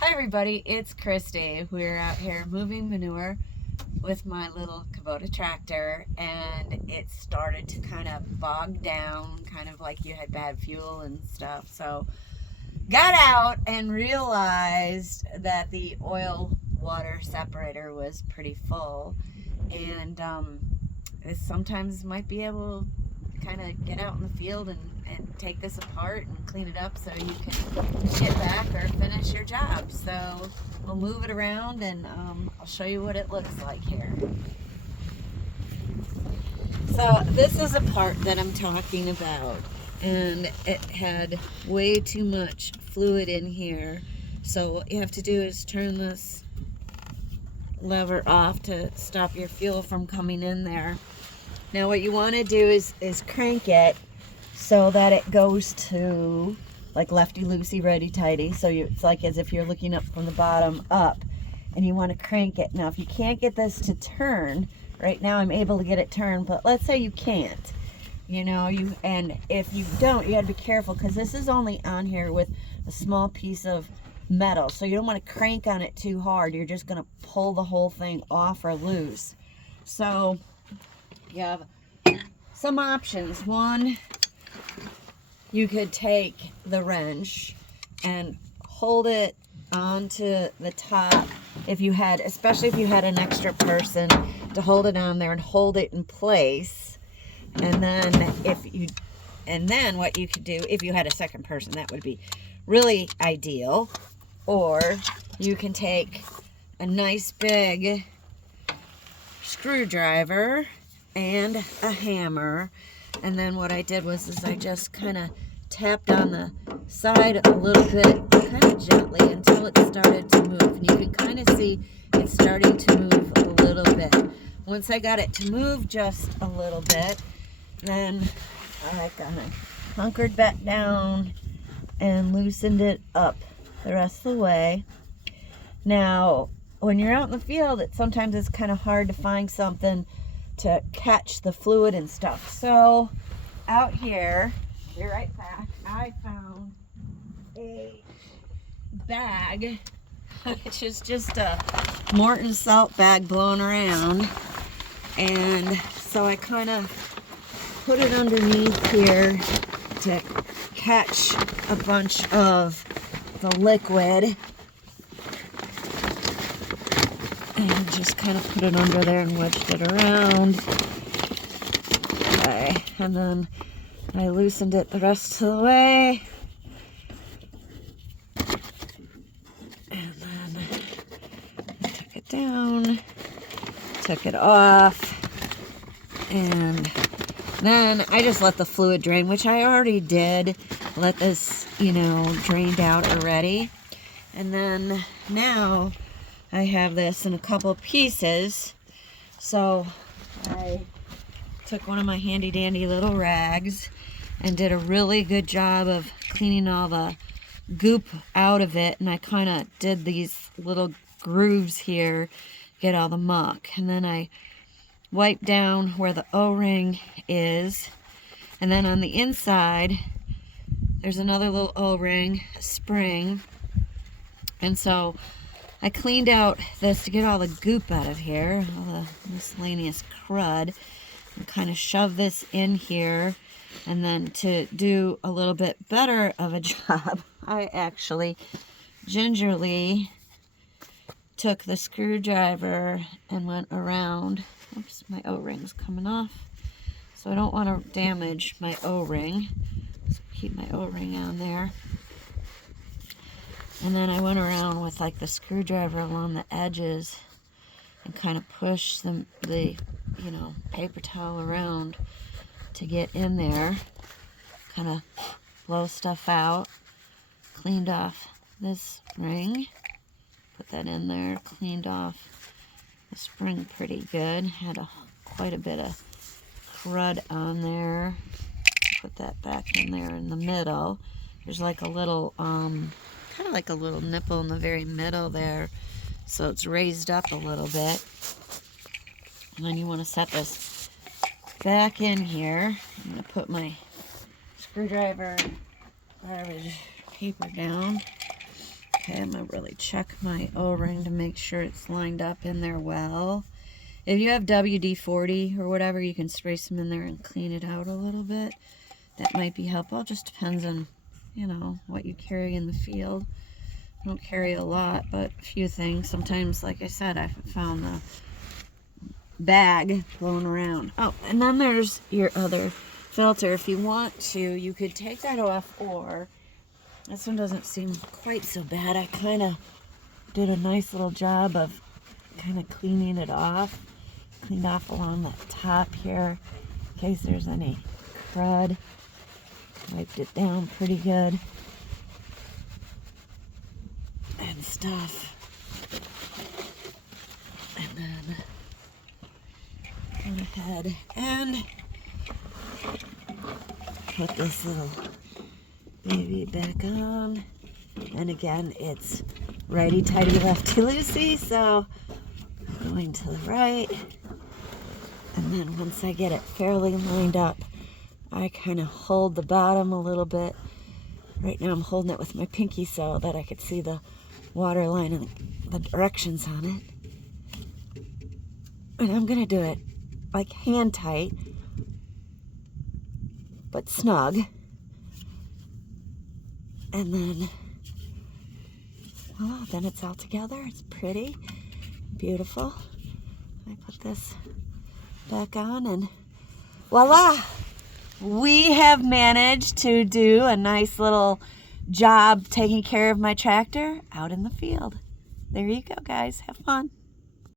Hi everybody, it's Christy. We're out here moving manure with my little Kubota tractor, and it started to kind of bog down, kind of like you had bad fuel and stuff. So got out and realized that the oil water separator was pretty full, and it sometimes might be able to kind of get out in the field and take this apart and clean it up so you can get back or finish your job. So we'll move it around, and I'll show you what it looks like here. So this is a part that I'm talking about, and it had way too much fluid in here. So what you have to do is turn this lever off to stop your fuel from coming in there. Now what you want to do is crank it so that it goes to like lefty loosey, righty tighty. So it's like as if you're looking up from the bottom up, and you want to crank it. Now if you can't get this to turn, right now I'm able to get it turned, but let's say you can't, and if you don't, you got to be careful, because this is only on here with a small piece of metal, so you don't want to crank on it too hard. You're just going to pull the whole thing off or loose. So you have some options. One, you could take the wrench and hold it onto the top, if you had, especially if you had an extra person to hold it on there and hold it in place. And then what you could do, if you had a second person, that would be really ideal. Or you can take a nice big screwdriver and a hammer, and then what I did was I just kind of tapped on the side a little bit, kind of gently, until it started to move. And you can kind of see it's starting to move a little bit. Once I got it to move just a little bit, then I kind of hunkered back down and loosened it up the rest of the way. Now, when you're out in the field, sometimes it's kind of hard to find something to catch the fluid and stuff. So out here, be right back, I found a bag, which is just a Morton salt bag blown around. And so I kind of put it underneath here to catch a bunch of the liquid, and just kind of put it under there and wedged it around. Okay, and then I loosened it the rest of the way, and then I took it down, took it off, and then I just let the fluid drain, which I already did. Let this, drained out already. And then now I have this in a couple pieces. So I took one of my handy dandy little rags and did a really good job of cleaning all the goop out of it. And I kind of did these little grooves here, get all the muck. And then I wiped down where the O-ring is. And then on the inside, there's another little O-ring, spring. And so I cleaned out this to get all the goop out of here, all the miscellaneous crud, and kind of shove this in here. And then to do a little bit better of a job, I actually gingerly took the screwdriver and went around. Oops, my O-ring's coming off. So I don't want to damage my O-ring. So keep my O-ring on there. And then I went around with like the screwdriver along the edges and kind of pushed the paper towel around to get in there. Kind of blow stuff out. Cleaned off this ring. Put that in there. Cleaned off the spring pretty good. Had quite a bit of crud on there. Put that back in there in the middle. There's like a little kind of like a little nipple in the very middle there, so it's raised up a little bit. And then you want to set this back in here. I'm going to put my screwdriver garbage paper down. Okay, I'm going to really check my O-ring to make sure it's lined up in there well. If you have WD-40 or whatever, you can spray some in there and clean it out a little bit. That might be helpful. It just depends on, you know, what you carry in the field. I don't carry a lot, but a few things. Sometimes, like I said, I found the bag blown around. Oh, and then there's your other filter. If you want to, you could take that off, or this one doesn't seem quite so bad. I kind of did a nice little job of kind of cleaning it off. Cleaned off along the top here in case there's any crud. Wiped it down pretty good and stuff. And then go ahead and put this little baby back on. And again, it's righty-tighty, lefty-loosey, so going to the right. And then once I get it fairly lined up, I kind of hold the bottom a little bit. Right now I'm holding it with my pinky so that I could see the water line and the directions on it. And I'm going to do it like hand tight, but snug. And then, well, then it's all together. It's pretty, beautiful. I put this back on and voila! We have managed to do a nice little job taking care of my tractor out in the field. There you go, guys. Have fun.